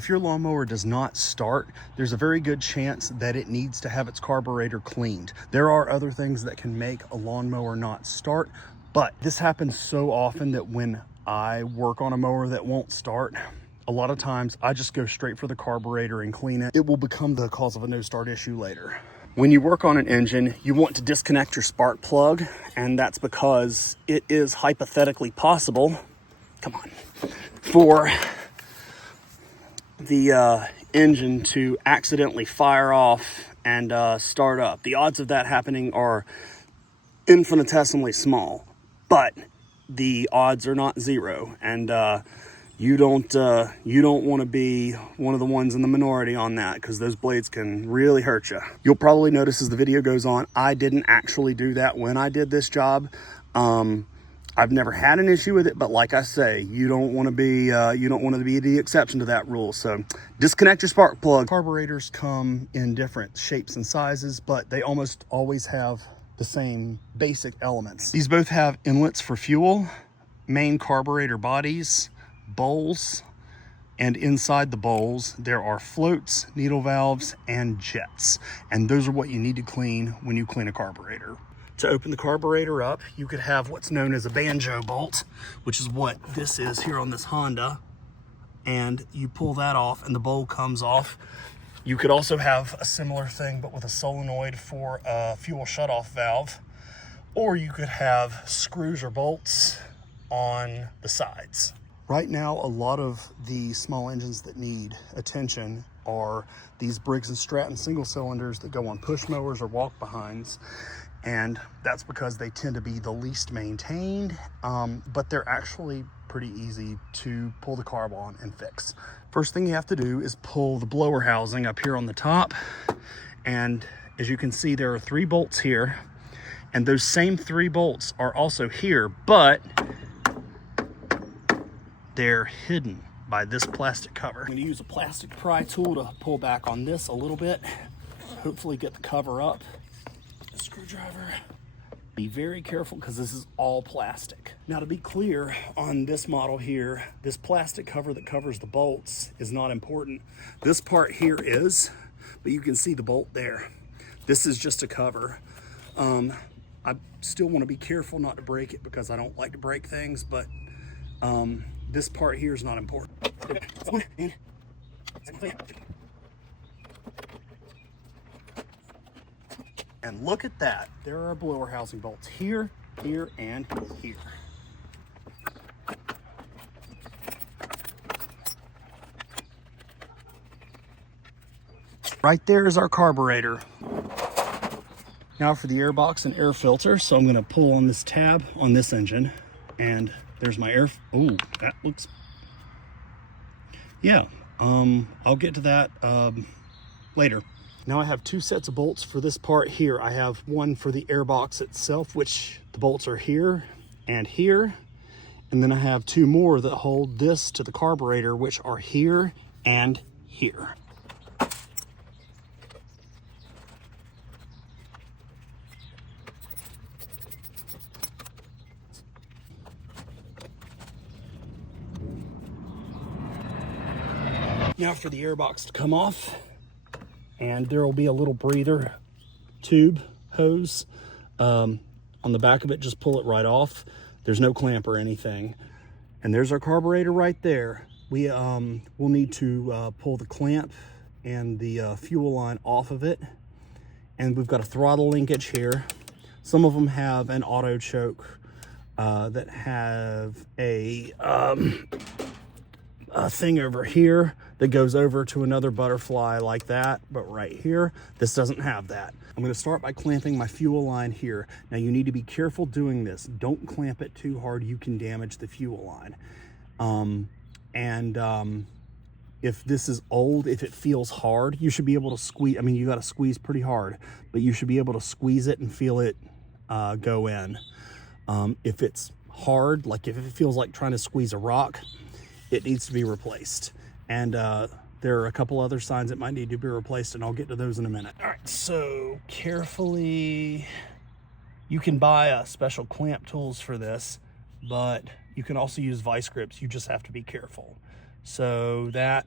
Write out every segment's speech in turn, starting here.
If your lawnmower does not start, there's a very good chance that it needs to have its carburetor cleaned. There are other things that can make a lawnmower not start, but this happens so often that when I work on a mower that won't start, a lot of times I just go straight for the carburetor and clean it. It will become the cause of a no start issue later. When you work on an engine, you want to disconnect your spark plug, and that's because it is hypothetically possible, come on, for the engine to accidentally fire off and start up. The odds of that happening are infinitesimally small, but the odds are not zero, and you don't want to be one of the ones in the minority on that, because those blades can really hurt you. You'll probably notice as the video goes on, I didn't actually do that when I did this job. I've never had an issue with it, but like I say, you don't want to be the exception to that rule. So disconnect your spark plug. Carburetors come in different shapes and sizes, but they almost always have the same basic elements. These both have inlets for fuel, main carburetor bodies, bowls, and inside the bowls there are floats, needle valves, and jets, and those are what you need to clean when you clean a carburetor. To open the carburetor up, you could have what's known as a banjo bolt, which is what this is here on this Honda, and you pull that off and the bowl comes off. You could also have a similar thing but with a solenoid for a fuel shutoff valve, or you could have screws or bolts on the sides. Right now, a lot of the small engines that need attention are these Briggs and Stratton single cylinders that go on push mowers or walk behinds. And that's because they tend to be the least maintained, but they're actually pretty easy to pull the carb on and fix. First thing you have to do is pull the blower housing up here on the top. And as you can see, there are 3 bolts here, and those same 3 bolts are also here, but they're hidden by this plastic cover. I'm going to use a plastic pry tool to pull back on this a little bit, hopefully get the cover up. A screwdriver. Be very careful because this is all plastic. Now, to be clear, on this model here, this plastic cover that covers the bolts is not important. This part here is, but you can see the bolt there. This is just a cover. I still want to be careful not to break it because I don't like to break things, but this part here is not important. And look at that. There are blower housing bolts here, here, and here. Right there is our carburetor. Now for the air box and air filter. So I'm going to pull on this tab on this engine, and there's my air. Oh, that looks. Yeah, I'll get to that later. Now I have 2 sets of bolts for this part here. I have one for the air box itself, which the bolts are here and here. And then I have 2 more that hold this to the carburetor, which are here and here. Now for the air box to come off, and there will be a little breather tube hose on the back of it. Just pull it right off. There's no clamp or anything. And there's our carburetor right there. We will need to pull the clamp and the fuel line off of it. And we've got a throttle linkage here. Some of them have an auto choke that have a thing over here that goes over to another butterfly like that, but right here, this doesn't have that. I'm going to start by clamping my fuel line here. Now you need to be careful doing this. Don't clamp it too hard. You can damage the fuel line. If this is old, if it feels hard, you should be able to squeeze. I mean, you got to squeeze pretty hard, but you should be able to squeeze it and feel it go in. If it's hard, like if it feels like trying to squeeze a rock, it needs to be replaced. And there are a couple other signs it might need to be replaced, and I'll get to those in a minute. All right, so carefully, you can buy special clamp tools for this, but you can also use vice grips. You just have to be careful. So that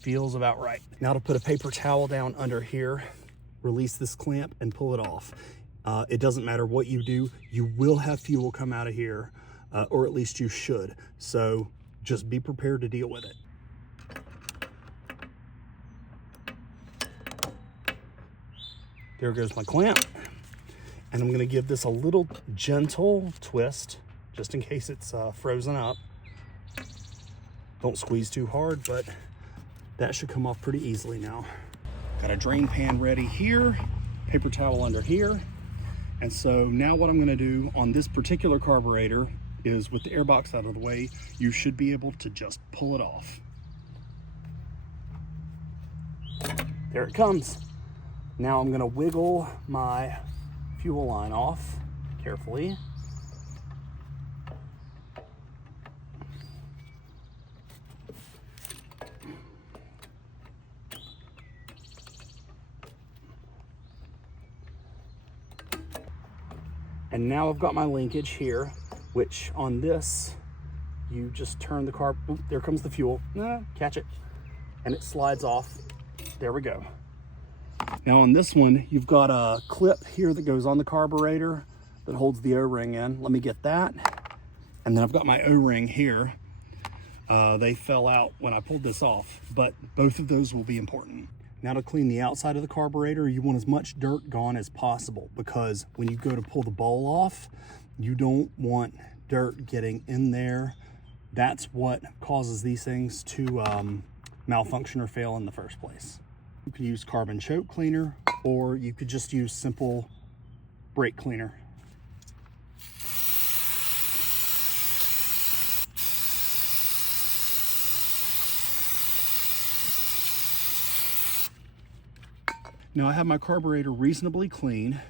Feels about right. Now to put a paper towel down under here, release this clamp and pull it off. It doesn't matter what you do, you will have fuel come out of here, or at least you should. So just be prepared to deal with it. There goes my clamp. And I'm gonna give this a little gentle twist, just in case it's frozen up. Don't squeeze too hard, but that should come off pretty easily now. Got a drain pan ready here, paper towel under here. And so now what I'm gonna do on this particular carburetor is, with the air box out of the way, you should be able to just pull it off. There it comes. Now I'm gonna wiggle my fuel line off carefully. And now I've got my linkage here, which on this, you just turn the carb, oop, there comes the fuel, catch it, and it slides off. There we go. Now on this one, you've got a clip here that goes on the carburetor that holds the O-ring in. Let me get that. And then I've got my O-ring here. They fell out when I pulled this off, but both of those will be important. Now to clean the outside of the carburetor, you want as much dirt gone as possible, because when you go to pull the bowl off, you don't want dirt getting in there. That's what causes these things to malfunction or fail in the first place. You could use carbon choke cleaner, or you could just use simple brake cleaner. Now I have my carburetor reasonably clean,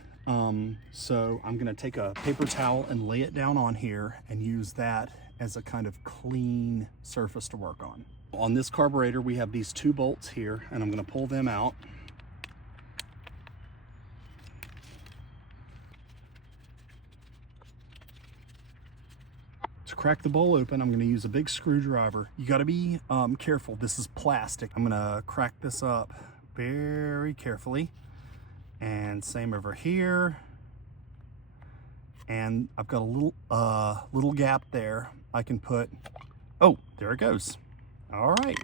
so I'm gonna take a paper towel and lay it down on here and use that as a kind of clean surface to work on. On this carburetor, we have these two bolts here, and I'm gonna pull them out. To crack the bowl open, I'm gonna use a big screwdriver. You gotta be careful, this is plastic. I'm gonna crack this up very carefully, and same over here. And I've got a little gap there. I can put, oh, there it goes. All right,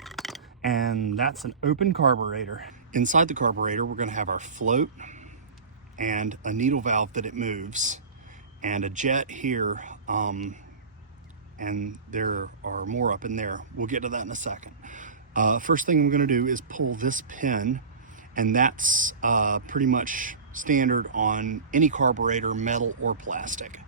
and that's an open carburetor. Inside the carburetor, we're gonna have our float and a needle valve that it moves, and a jet here, and there are more up in there. We'll get to that in a second. First thing I'm gonna do is pull this pin, and that's pretty much standard on any carburetor, metal or plastic.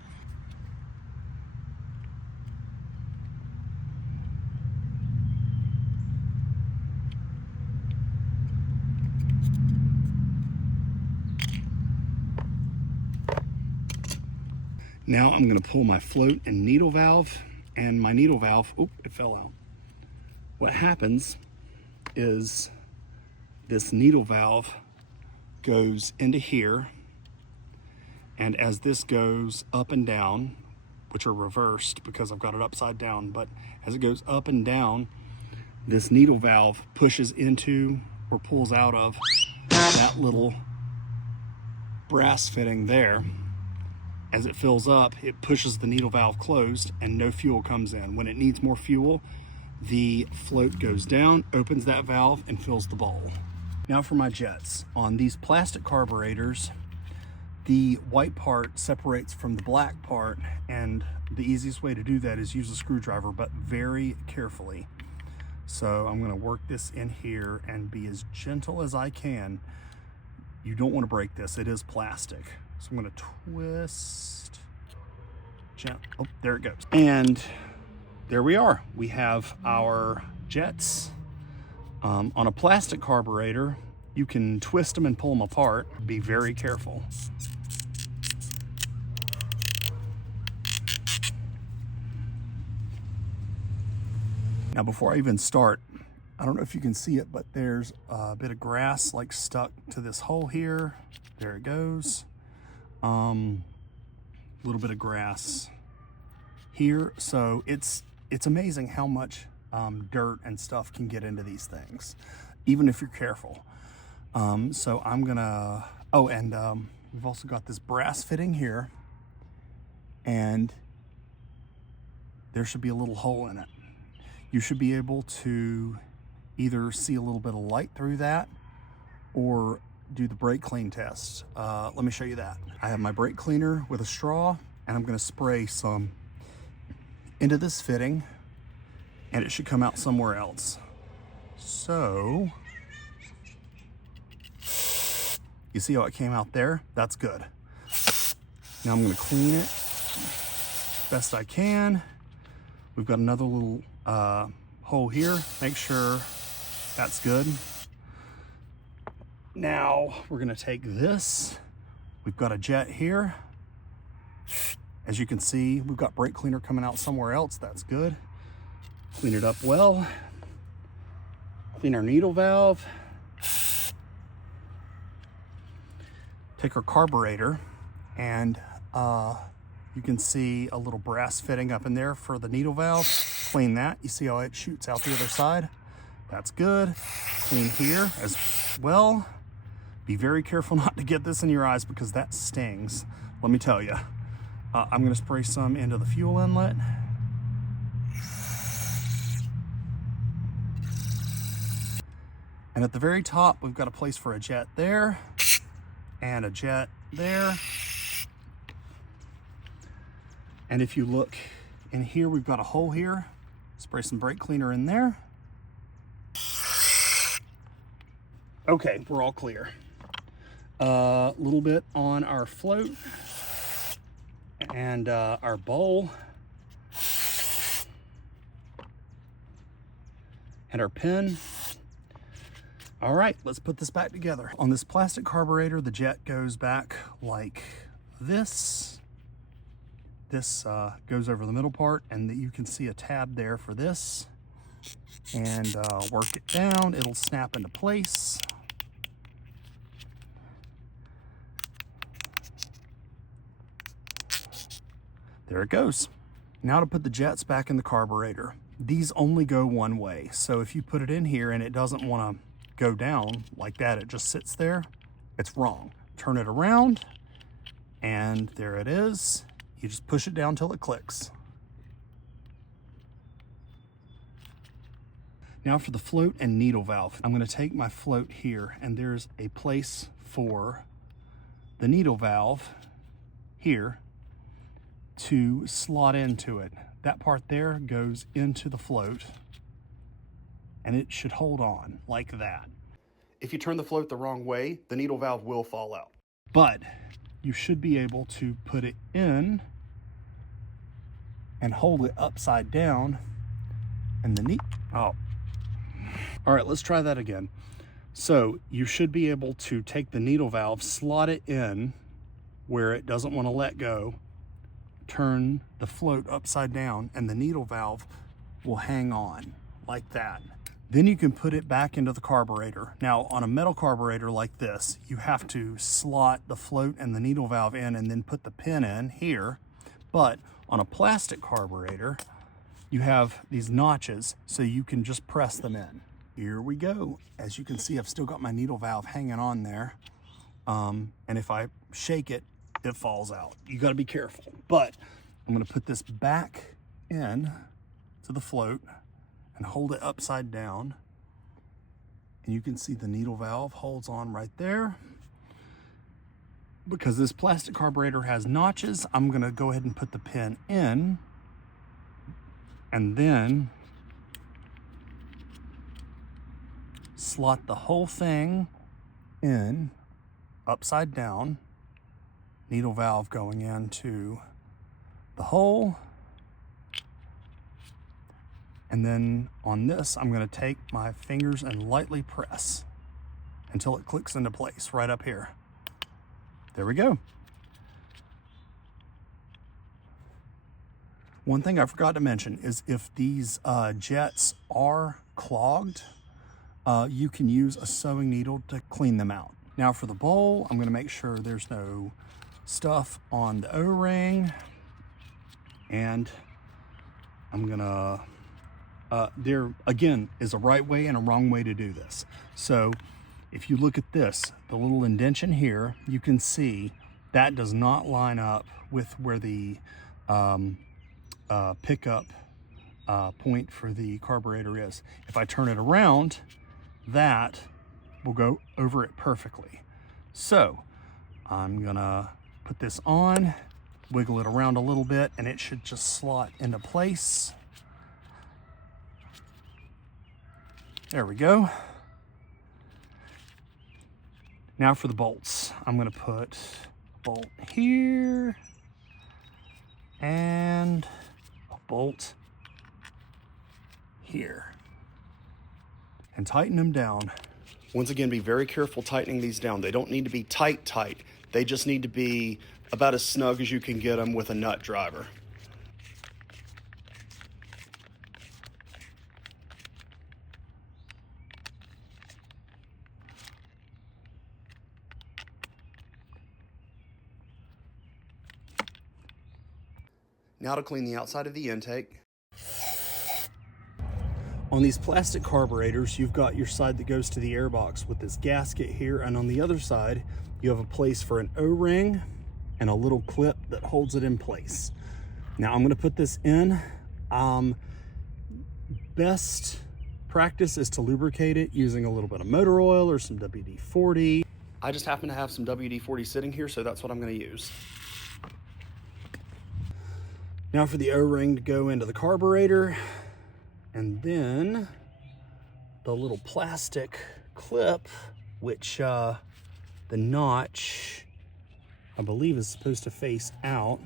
Now I'm gonna pull my float and needle valve, and my needle valve, oh, it fell out. What happens is this needle valve goes into here, and as this goes up and down, which are reversed because I've got it upside down, but as it goes up and down, this needle valve pushes into or pulls out of that little brass fitting there. As it fills up, it pushes the needle valve closed and no fuel comes in. When it needs more fuel, the float goes down, opens that valve, and fills the bowl. Now for my jets. On these plastic carburetors, the white part separates from the black part, and the easiest way to do that is use a screwdriver, but very carefully. So I'm gonna work this in here and be as gentle as I can. You don't wanna break this, it is plastic. So I'm gonna twist, oh, there it goes. And there we are. We have our jets. On a plastic carburetor, you can twist them and pull them apart. Be very careful. Now before I even start, I don't know if you can see it, but there's a bit of grass like stuck to this hole here. There it goes. A little bit of grass here. So it's amazing how much dirt and stuff can get into these things, even if you're careful. So I'm gonna, oh, and we've also got this brass fitting here, and there should be a little hole in it. You should be able to either see a little bit of light through that or do the brake clean test. Let me show you that. I have my brake cleaner with a straw, and I'm gonna spray some into this fitting, and it should come out somewhere else. So, you see how it came out there? That's good. Now I'm gonna clean it best I can. We've got another little hole here. Make sure that's good. Now we're gonna take this. We've got a jet here. As you can see, we've got brake cleaner coming out somewhere else. That's good. Clean it up well. Clean our needle valve. Take our carburetor, and you can see a little brass fitting up in there for the needle valve. Clean that. You see how it shoots out the other side? That's good. Clean here as well. Be very careful not to get this in your eyes because that stings. Let me tell you. I'm gonna spray some into the fuel inlet. And at the very top, we've got a place for a jet there and a jet there. And if you look in here, we've got a hole here. Spray some brake cleaner in there. Okay, we're all clear. A little bit on our float and our bowl and our pin. All right, let's put this back together. On this plastic carburetor, the jet goes back like this. This goes over the middle part, and you can see a tab there for this. And work it down, it'll snap into place. There it goes. Now to put the jets back in the carburetor. These only go one way, so if you put it in here and it doesn't want to go down like that, it just sits there, it's wrong. Turn it around, and there it is. You just push it down till it clicks. Now for the float and needle valve. I'm going to take my float here, and there's a place for the needle valve here to slot into it. That part there goes into the float, and it should hold on like that. If you turn the float the wrong way, the needle valve will fall out. But you should be able to put it in and hold it upside down, and the all right, let's try that again. So you should be able to take the needle valve, slot it in where it doesn't want to let go, turn the float upside down, and the needle valve will hang on like that. Then you can put it back into the carburetor. Now on a metal carburetor like this, you have to slot the float and the needle valve in and then put the pin in here. But on a plastic carburetor, you have these notches, so you can just press them in. Here we go. As you can see, I've still got my needle valve hanging on there. And if I shake it, it falls out. You gotta be careful. But I'm gonna put this back in to the float and hold it upside down. And you can see the needle valve holds on right there. Because this plastic carburetor has notches, I'm gonna go ahead and put the pin in, and then slot the whole thing in upside down, needle valve going into the hole. And then on this, I'm gonna take my fingers and lightly press until it clicks into place right up here. There we go. One thing I forgot to mention is if these jets are clogged, you can use a sewing needle to clean them out. Now for the bowl, I'm gonna make sure there's no stuff on the O-ring, and I'm gonna there again is a right way and a wrong way to do this. So if you look at this, the little indentation here, you can see that does not line up with where the pickup point for the carburetor is. If I turn it around, that will go over it perfectly. So I'm gonna put this on, wiggle it around a little bit, and it should just slot into place. There we go. Now for the bolts. I'm gonna put a bolt here and a bolt here and tighten them down. Once again, be very careful tightening these down. They don't need to be tight. They just need to be about as snug as you can get them with a nut driver. Now to clean the outside of the intake. On these plastic carburetors, you've got your side that goes to the airbox with this gasket here, and on the other side, you have a place for an O-ring and a little clip that holds it in place. Now I'm gonna put this in. Best practice is to lubricate it using a little bit of motor oil or some WD-40. I just happen to have some WD-40 sitting here, so that's what I'm gonna use. Now for the O-ring to go into the carburetor, and then the little plastic clip, which the notch, I believe, is supposed to face out,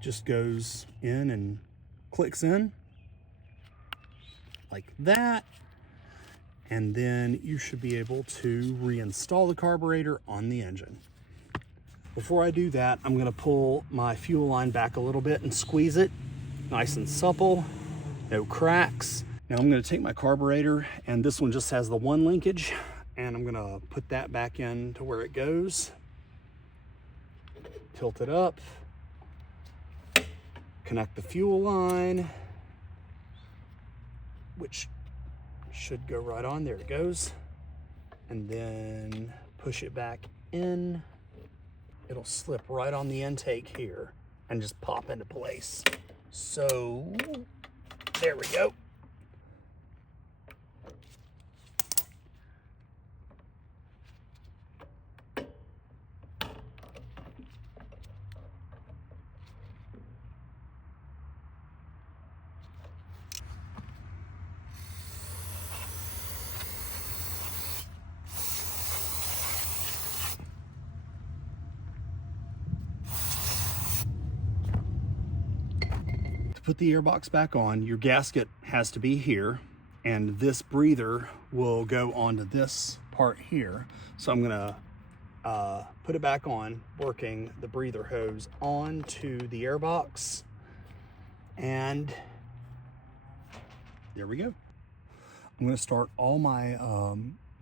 just goes in and clicks in like that. And then you should be able to reinstall the carburetor on the engine. Before I do that, I'm gonna pull my fuel line back a little bit and squeeze it nice and supple, no cracks. Now I'm gonna take my carburetor, and this one just has the one linkage, and I'm gonna put that back in to where it goes. Tilt it up, connect the fuel line, which should go right on, there it goes. And then push it back in. It'll slip right on the intake here and just pop into place. So, there we go. To put the airbox back on, your gasket has to be here, and this breather will go onto this part here. So I'm gonna put it back on, working the breather hose onto the airbox, and there we go. I'm gonna start all my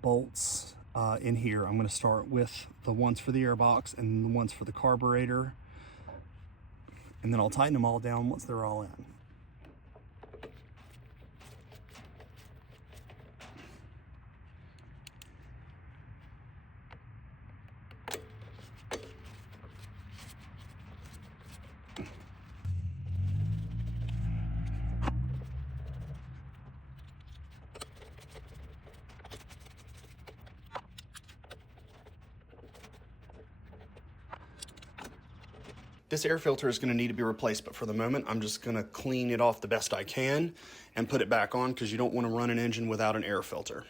bolts in here. I'm gonna start with the ones for the airbox and the ones for the carburetor, and then I'll tighten them all down once they're all in. This air filter is going to need to be replaced, but for the moment, I'm just going to clean it off the best I can and put it back on, because you don't want to run an engine without an air filter.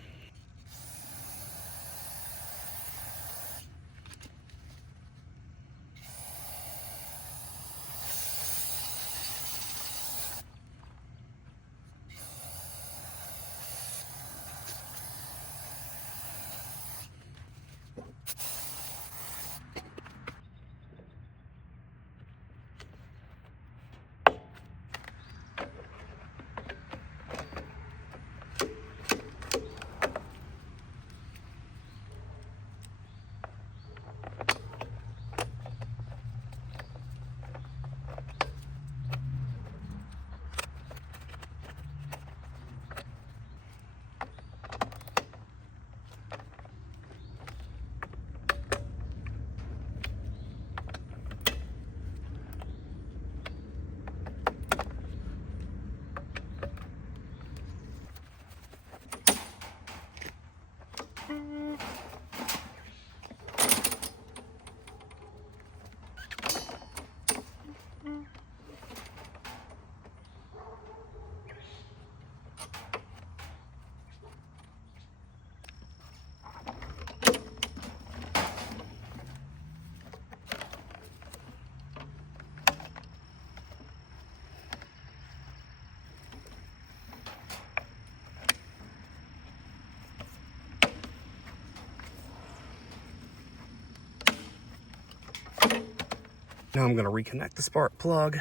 Now I'm going to reconnect the spark plug.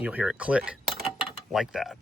You'll hear it click like that.